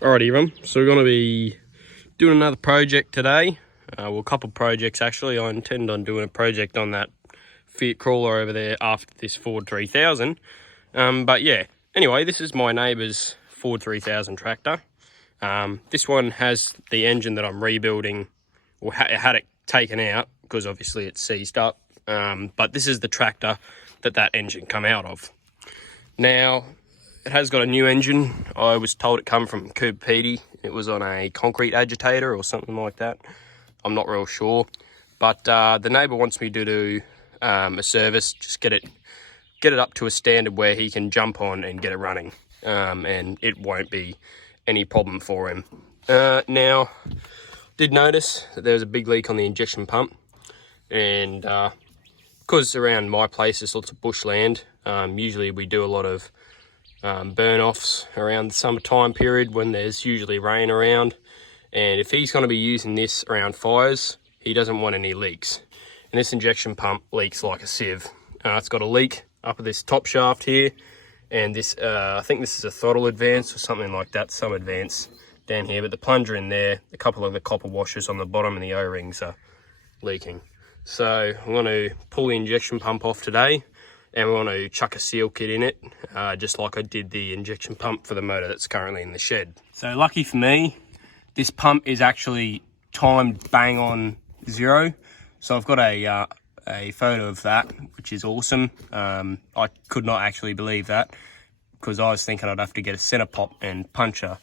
Alrighty, everyone. So we're going to be doing another project today. Well, a couple projects actually. I intend on doing a project on that Fiat crawler over there after this Ford 3000. But yeah, anyway, this is my neighbour's Ford 3000 tractor. This one has the engine that I'm rebuilding, or had it taken out because obviously it's seized up. But this is the tractor that engine come out of. Now, it has got a new engine. I was told it come from Cooper Pedy. It was on a concrete agitator or something like that. I'm not real sure. But the neighbour wants me to do a service, just get it up to a standard where he can jump on and get it running. And it won't be any problem for him. Now, did notice that there was a big leak on the injection pump. And because around my place there's lots of bushland, usually we do a lot of burn-offs around the summertime period when there's usually rain around. And if he's going to be using this around fires, he doesn't want any leaks. And this injection pump leaks like a sieve. It's got a leak up at this top shaft here, and this I think this is a throttle advance or something like that, some advance down here, but the plunger in there, a couple of the copper washers on the bottom and the O-rings are leaking. So I'm going to pull the injection pump off today, and we're going to chuck a seal kit in it, just like I did the injection pump for the motor that's currently in the shed. So lucky for me, this pump is actually timed bang on 0. So I've got a photo of that, which is awesome. I could not actually believe that, because I was thinking I'd have to get a center pop and punch a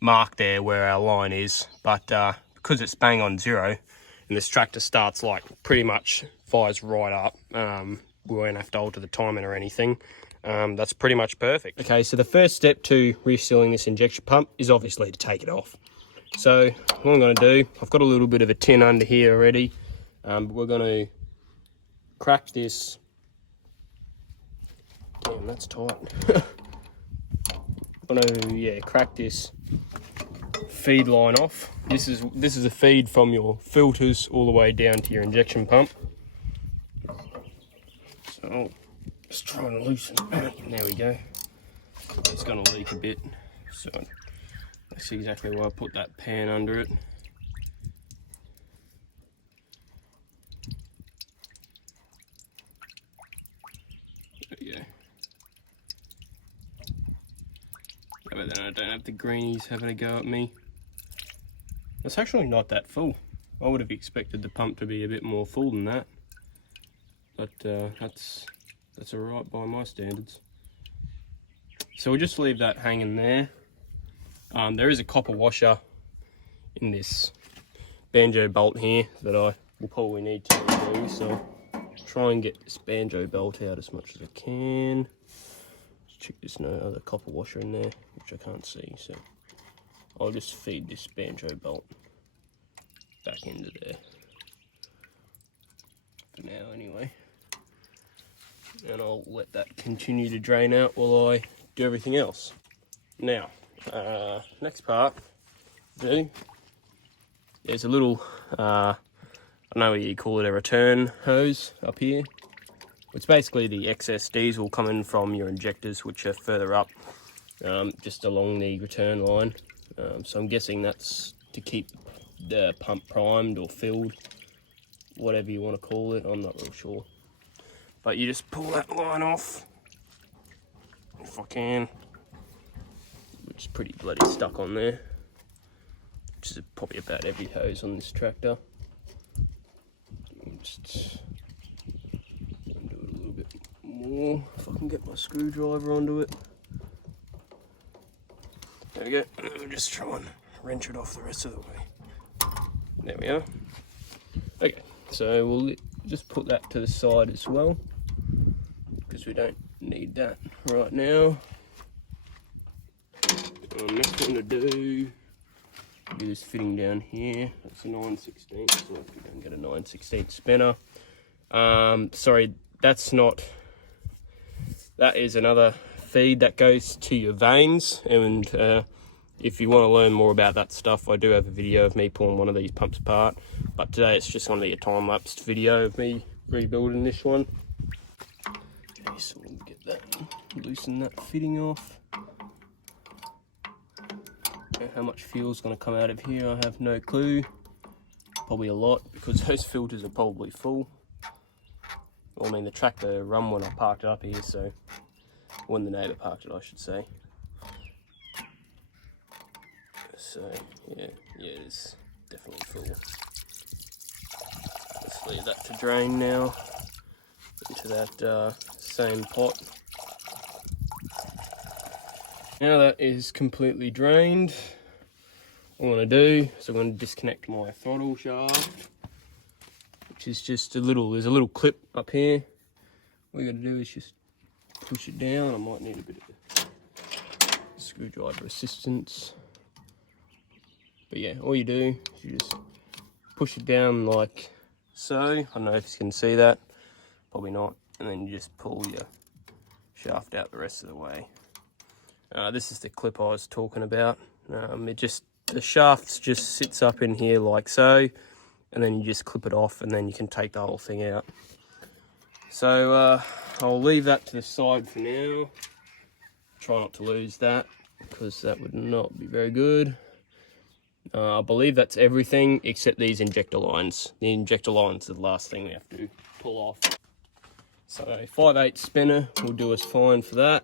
mark there where our line is. But because it's bang on 0, and this tractor starts like pretty much fires right up, we won't have to alter the timing or anything. That's pretty much perfect. Okay, so the first step to resealing this injection pump is obviously to take it off. So what I'm going to do, I've got a little bit of a tin under here already, but we're going to crack this. Damn, that's tight. I'm going to crack this feed line off. This is a feed from your filters all the way down to your injection pump. So just trying to loosen it. There we go. It's going to leak a bit, so that's exactly why I put that pan under it. There we go. But then I don't have the greenies having a go at me. It's actually not that full. I would have expected the pump to be a bit more full than that. But that's alright by my standards. So we'll just leave that hanging there. There is a copper washer in this banjo bolt here that I will probably need to remove, so I'll try and get this banjo bolt out as much as I can. Just check there's no other copper washer in there, which I can't see, so I'll just feed this banjo bolt back into there for now anyway, and I'll let that continue to drain out while I do everything else. Now, next part, there's a little, I don't know what you call it, a return hose up here. It's basically the excess diesel coming from your injectors, which are further up, just along the return line. So I'm guessing that's to keep the pump primed or filled, whatever you want to call it, I'm not real sure. But you just pull that line off, if I can. It's pretty bloody stuck on there, which is probably about every hose on this tractor. Just do it a little bit more if I can get my screwdriver onto it. There we go. I'll just try and wrench it off the rest of the way. There we are. Okay, so we'll just put that to the side as well, because we don't need that right now. Next thing to do this fitting down here. That's a 9/16, so if we can get a 9/16 spinner. Sorry, that's not. That is another feed that goes to your vanes, and if you want to learn more about that stuff, I do have a video of me pulling one of these pumps apart. But today it's just going to be a time-lapsed video of me rebuilding this one. Okay, so we'll get that, loosen that fitting off. How much fuel's going to come out of here, I have no clue. Probably a lot, because those filters are probably full. Well, I mean, the tractor run when I parked it up here, so when the neighbour parked it, I should say. So yeah, it's definitely full. Let's leave that to drain now into that same pot. Now that is completely drained, all I'm going to do is I'm going to disconnect my throttle shaft, which is just there's a little clip up here. All you got to do is just push it down. I might need a bit of screwdriver assistance. But yeah, all you do is you just push it down like so. I don't know if you can see that, probably not. And then you just pull your shaft out the rest of the way. This is the clip I was talking about. The shaft just sits up in here like so, and then you just clip it off, and then you can take the whole thing out. So I'll leave that to the side for now. Try not to lose that, because that would not be very good. I believe that's everything except these injector lines. The injector lines are the last thing we have to pull off. So a 5/8 spinner will do us fine for that.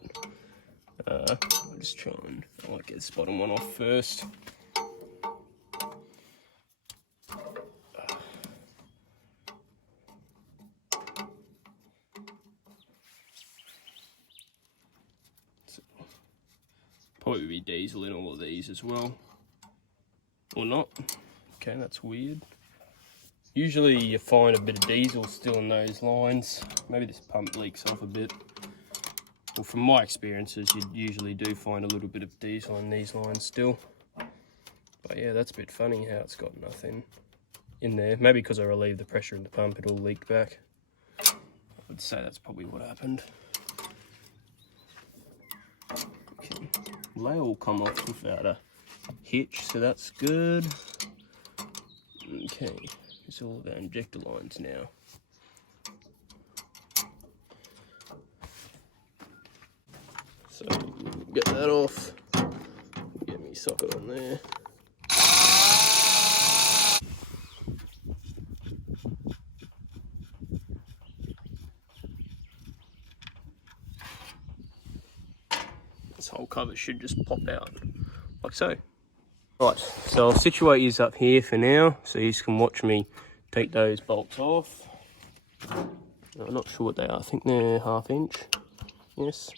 I'll just try and I might get this bottom one off first. So, probably be diesel in all of these as well. Or not. Okay, that's weird. Usually you find a bit of diesel still in those lines. Maybe this pump leaks off a bit. Well, from my experiences, you usually do find a little bit of diesel in these lines still. But yeah, that's a bit funny how it's got nothing in there. Maybe because I relieved the pressure in the pump, it all leaked back. I would say that's probably what happened. Okay, they all come off without a hitch, so that's good. Okay, it's all of our injector lines now. So get that off, get me socket on there. This whole cover should just pop out like so. Right, so I'll situate these up here for now, so you can watch me take those bolts off. I'm not sure what they are, I think they're 1/2 inch, yes.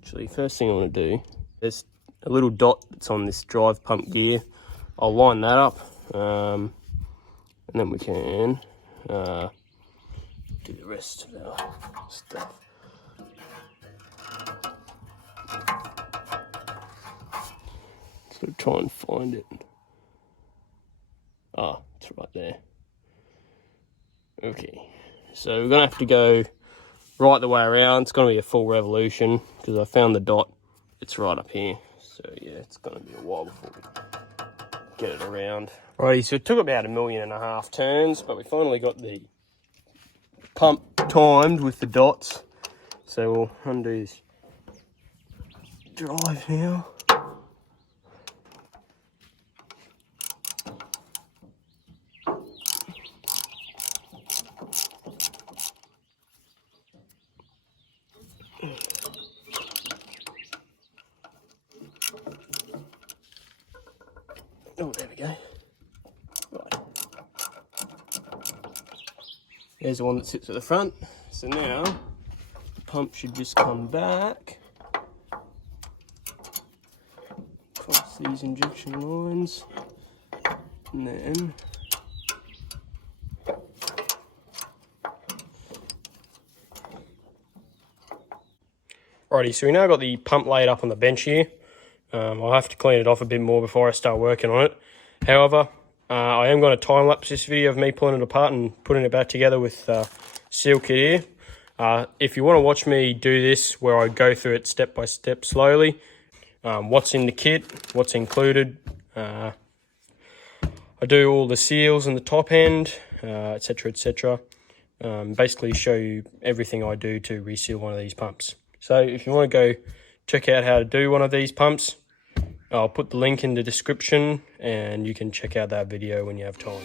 Actually, first thing I want to do, there's a little dot that's on this drive pump gear. I'll line that up, and then we can do the rest of our stuff. So try and find it. Ah, it's right there. Okay, so we're gonna have to go right the way around. It's gonna be a full revolution because I found the dot. It's right up here. So yeah, it's gonna be a while before we get it around. Alrighty, so it took about 1.5 million turns, but we finally got the pump timed with the dots. So we'll undo this drive now. Oh, there we go. Right. There's the one that sits at the front. So now the pump should just come back across these injection lines, and then righty, so we now got the pump laid up on the bench here. I'll have to clean it off a bit more before I start working on it. However, I am going to time lapse this video of me pulling it apart and putting it back together with seal kit here. If you want to watch me do this where I go through it step by step slowly, what's in the kit, what's included, I do all the seals in the top end, etc, etc. Basically show you everything I do to reseal one of these pumps. So if you want to go check out how to do one of these pumps, I'll put the link in the description and you can check out that video when you have time.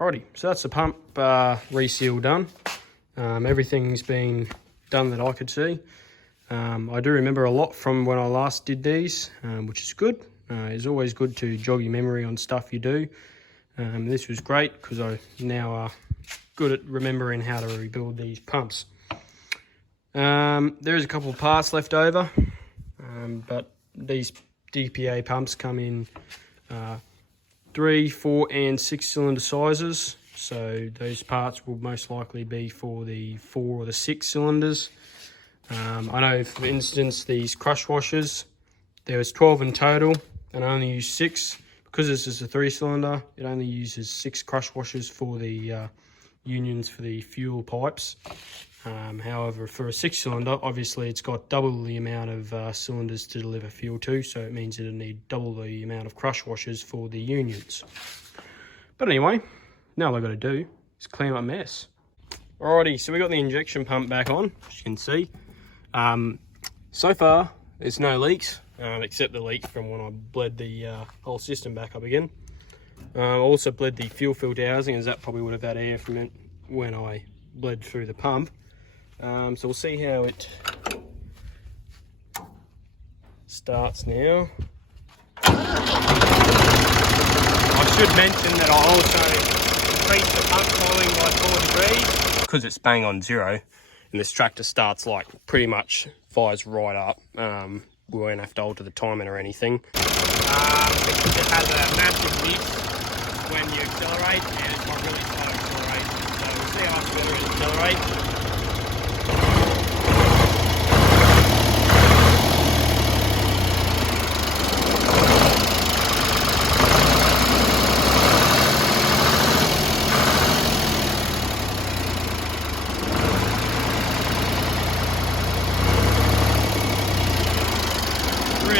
Alrighty, so that's the pump reseal done. Everything's been done that I could see. I do remember a lot from when I last did these, which is good. It's always good to jog your memory on stuff you do. This was great because I now are good at remembering how to rebuild these pumps. There is a couple of parts left over, but these DPA pumps come in 3, 4 and 6 cylinder sizes, so those parts will most likely be for the 4 or the 6 cylinders. I know, for instance, these crush washers, there was 12 in total and I only used 6. Because this is a 3 cylinder, it only uses 6 crush washers for the unions for the fuel pipes. However, for a 6 cylinder, obviously it's got double the amount of cylinders to deliver fuel to, so it means it'll need double the amount of crush washers for the unions. But anyway, now all I've got to do is clean up mess. Alrighty, so we got the injection pump back on, as you can see. So far, there's no leaks, except the leak from when I bled the whole system back up again. I also bled the fuel filter housing, as that probably would have had air from it when I bled through the pump. So we'll see how it starts now. I should mention that I also increased the pump cooling by 4 degrees because it's bang on 0, and this tractor starts like pretty much fires right up. We won't have to alter the timing or anything. Because it has a massive lift when you accelerate, and it's not really slow to accelerate. So we'll see how much better it accelerates.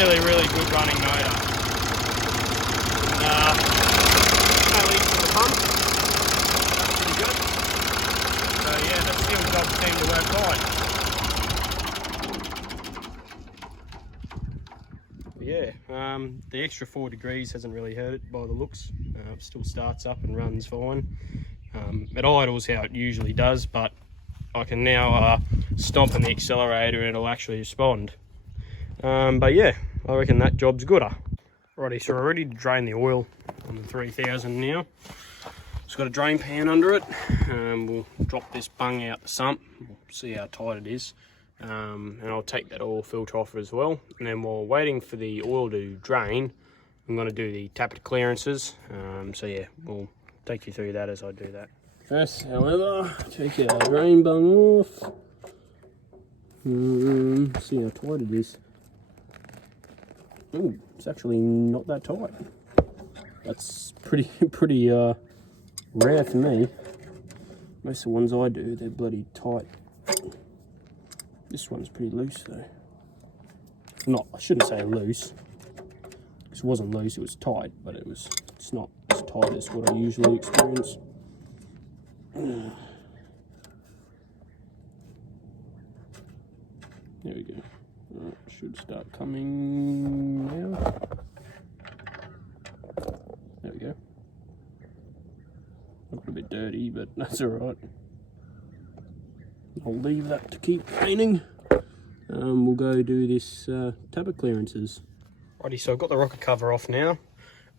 Really good running motor. No leaks in the pump. That's pretty good. So yeah, that seal job seemed to work fine. Yeah, the extra 4 degrees hasn't really hurt it by the looks. It still starts up and runs fine. It idles how it usually does, but I can now stomp on the accelerator and it'll actually respond. But yeah, I reckon that job's gooder. Righty, so we're ready to drain the oil on the 3000 now. It's got a drain pan under it. We'll drop this bung out the sump. We'll see how tight it is. And I'll take that oil filter off as well. And then while waiting for the oil to drain, I'm going to do the tappet clearances. So yeah, we'll take you through that as I do that. First, however, take our drain bung off. See how tight it is. Ooh, it's actually not that tight. That's pretty rare for me. Most of the ones I do, they're bloody tight. This one's pretty loose though. I shouldn't say loose. Because it wasn't loose, it was tight, but it's not as tight as what I usually experience. There we go. Right, should start coming now. There we go. Looked a bit dirty, but that's alright. I'll leave that to keep cleaning. We'll go do this tappet clearances. Righty, so I've got the rocker cover off now.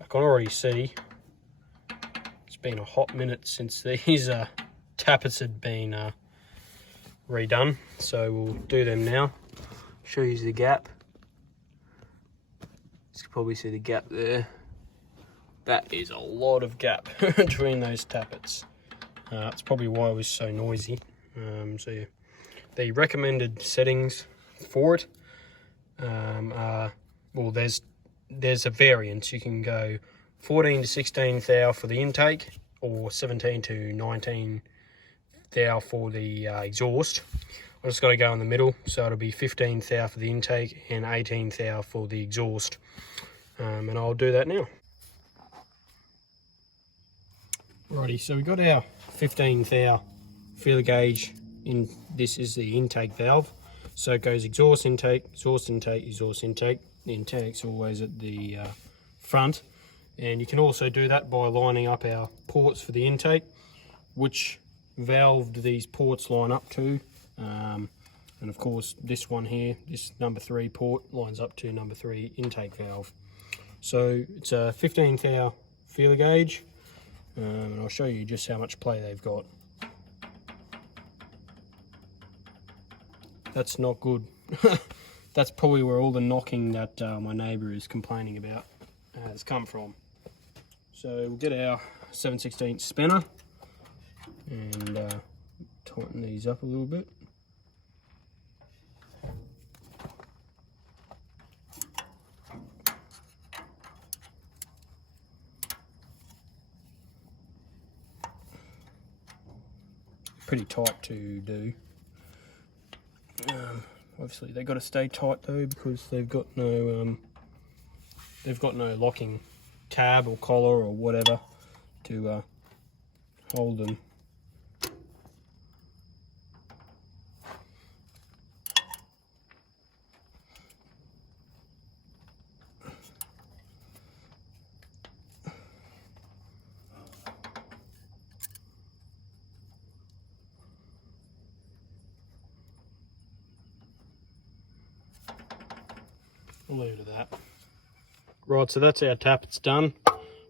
I can already see it's been a hot minute since these tappets had been redone, so we'll do them now. Show you the gap. You can probably see the gap there. That is a lot of gap between those tappets. That's probably why it was so noisy. So yeah, the recommended settings for it well, there's a variance. You can go 14 to 16 thou for the intake, or 17 to 19 thou for the exhaust. I'm just going to go in the middle, so it'll be 15 thou for the intake and 18 thou for the exhaust. And I'll do that now. Righty, so we've got our 15 thou feeler gauge in. This is the intake valve, so it goes exhaust intake, exhaust intake, exhaust intake. The intake's always at the front, and you can also do that by lining up our ports for the intake, which valve do these ports line up to, and of course this one here, this number 3 port, lines up to number 3 intake valve. So it's a 15 thou feeler gauge, and I'll show you just how much play they've got. That's not good. That's probably where all the knocking that my neighbour is complaining about has come from. So we'll get our 7/16 spanner and tighten these up a little bit. Pretty tight to do. Obviously they've got to stay tight though, because they've got no locking tab or collar or whatever to hold them. I'll leave it at that. Right, so that's our tappets done.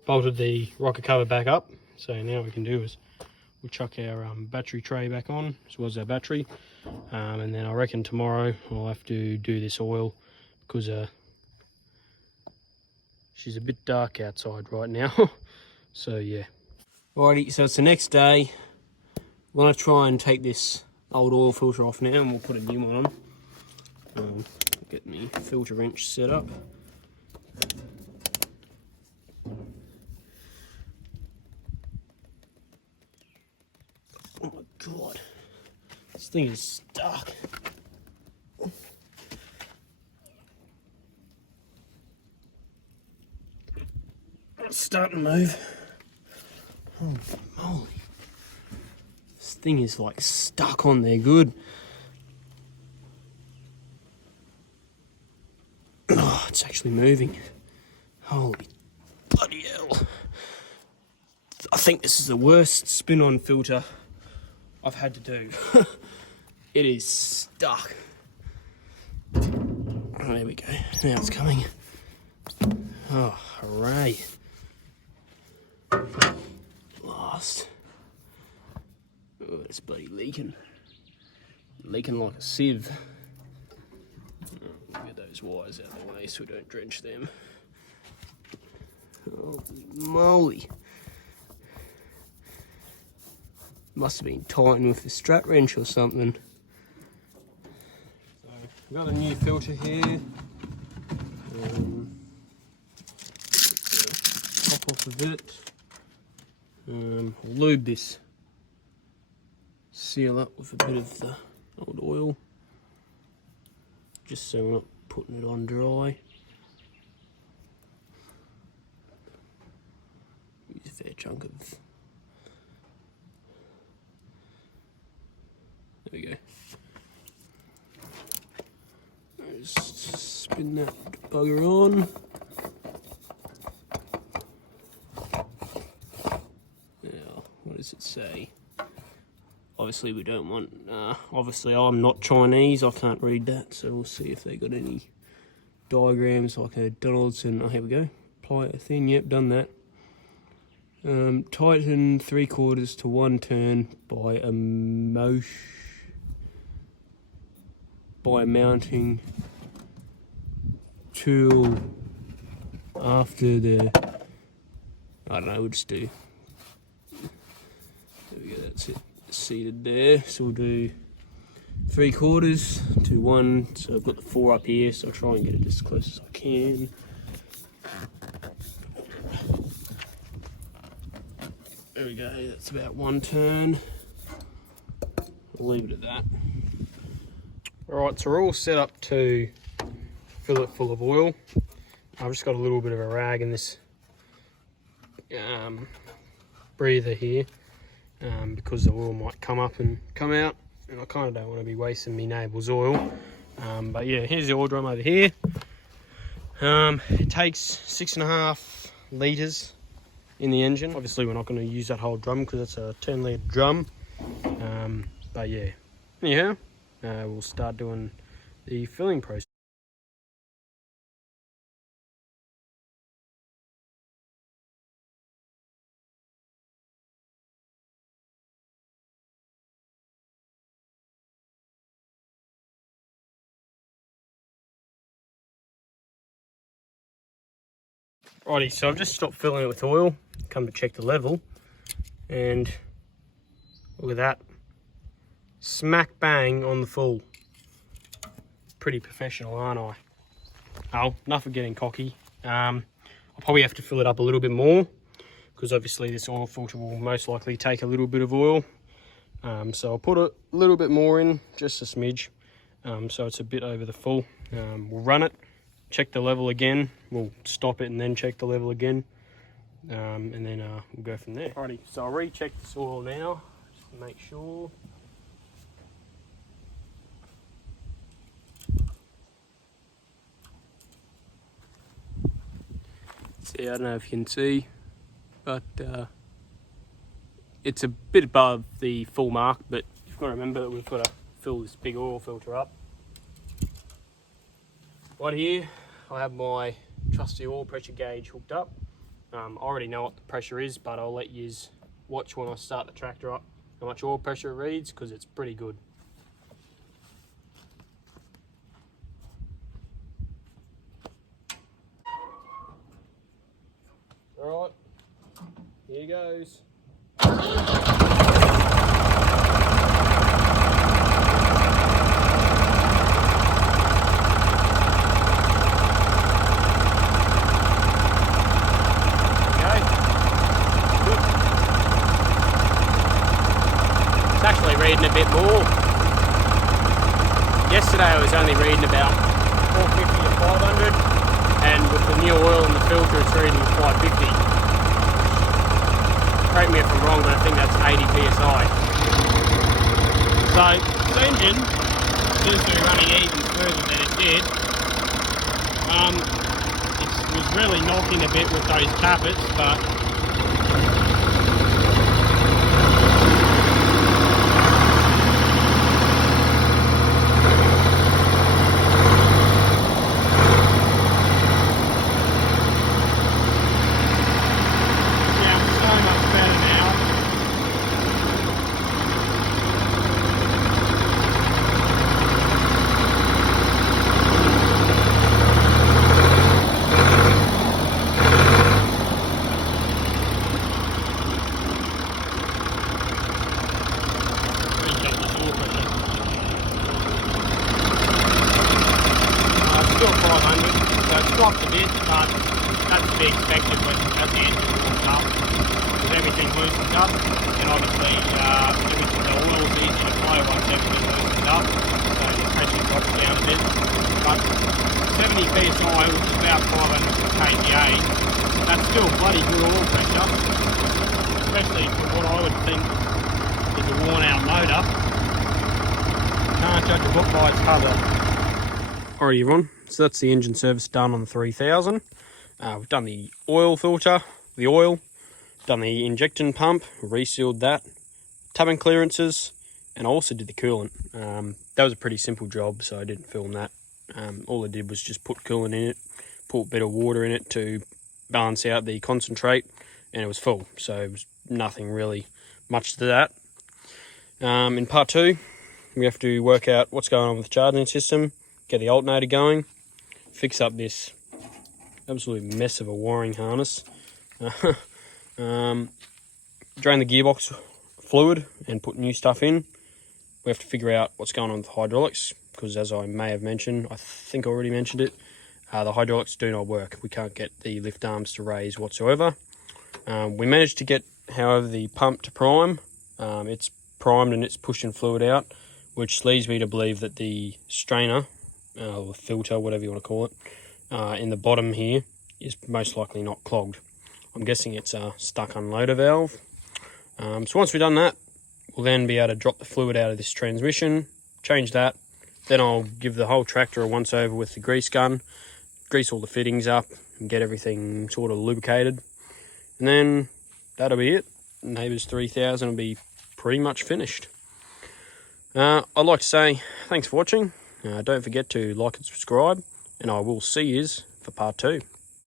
Bolted the rocker cover back up. So now what we can do is we'll chuck our battery tray back on, as well as our battery. And then I reckon tomorrow I'll have to do this oil, because she's a bit dark outside right now. So yeah. Alrighty, so it's the next day. I'm going to try and take this old oil filter off now, and we'll put a new one on. Get me filter wrench set up. Oh my god, this thing is stuck. It's starting to move. Oh moly, this thing is like stuck on there good. Oh, it's actually moving. Holy bloody hell. I think this is the worst spin-on filter I've had to do. It is stuck. Oh, there we go. Now it's coming. Oh, hooray. Last. Oh, it's bloody leaking. Leaking like a sieve. Get those wires out of the way so we don't drench them. Holy moly. Must have been tightened with a strap wrench or something. So I've got a new filter here. Top off of it. I'll lube this seal up with a bit of the old oil, just so we're not putting it on dry. Use a fair chunk of. There we go. Just spin that bugger on. Now, what does it say? obviously we don't want, obviously I'm not Chinese, I can't read that, so we'll see if they got any diagrams like a Donaldson. Oh, here we go. Apply it thin, yep, done that. Tighten 3/4 to 1 turn by mounting tool after the, I don't know, we'll just do, there we go, that's it, seated there. So we'll do 3/4 to 1, so I've got the 4 up here, so I'll try and get it as close as I can. There we go, that's about 1 turn. I'll leave it at that. Alright, so we're all set up to fill it full of oil. I've just got a little bit of a rag in this breather here because the oil might come up and come out, and I kind of don't want to be wasting my neighbour's oil. But yeah, here's the oil drum over here. It takes 6.5 litres in the engine. Obviously we're not going to use that whole drum because it's a 10 litre drum. But yeah, anyhow, we'll start doing the filling process. Righty, so I've just stopped filling it with oil, come to check the level, and look at that. Smack bang on the full. Pretty professional, aren't I? Oh, enough of getting cocky. I'll probably have to fill it up a little bit more because obviously this oil filter will most likely take a little bit of oil. So I'll put a little bit more in, just a smidge, so it's a bit over the full. We'll run it, check the level again, we'll stop it and then check the level again, and then we'll go from there. Alrighty, so I'll recheck this oil now, just to make sure. See, I don't know if you can see, but it's a bit above the full mark, but you've got to remember that we've got to fill this big oil filter up. Right here, I have my trusty oil pressure gauge hooked up. I already know what the pressure is, but I'll let you watch when I start the tractor up how much oil pressure it reads, because it's pretty good. Alright, here goes. It's actually reading a bit more. Yesterday I was only reading about 450 to 500, and with the new oil in the filter it's reading 550. Correct me if I'm wrong, but I think that's 80 psi. So this engine seems to be running even further than it did. It was really knocking a bit with those tappets, but still 500, so it's dropped a bit, but that's to be expected when at the engine warms up, because everything loosens up, and obviously the oil is easy to flow once everything loosens up, so the pressure drops down a bit. But 70 psi, which is about 500 kPa, that's still bloody good oil pressure, especially for what I would think is a worn out motor. Can't judge a book by its cover. Alright everyone, so that's the engine service done on the 3000. We've done the oil filter, the oil, done the injection pump, resealed that, tub and clearances, and I also did the coolant. That was a pretty simple job, so I didn't film that. All I did was just put coolant in it, put a bit of water in it to balance out the concentrate, and it was full, so it was nothing really much to that. In part 2, we have to work out what's going on with the charging system, get the alternator going, fix up this absolute mess of a wiring harness, drain the gearbox fluid and put new stuff in. We have to figure out what's going on with the hydraulics, because as I may have mentioned, I think I already mentioned it, the hydraulics do not work. We can't get the lift arms to raise whatsoever. We managed to get, however, the pump to prime. It's primed and it's pushing fluid out, which leads me to believe that the strainer, or filter, whatever you want to call it, in the bottom here is most likely not clogged. I'm guessing it's a stuck unloader valve. So once we've done that, we'll then be able to drop the fluid out of this transmission, change that. Then I'll give the whole tractor a once over with the grease gun, grease all the fittings up and get everything sort of lubricated. And then that'll be it. Neighbours 3000 will be pretty much finished. I'd like to say thanks for watching. Don't forget to like and subscribe, and I will see yous for part 2.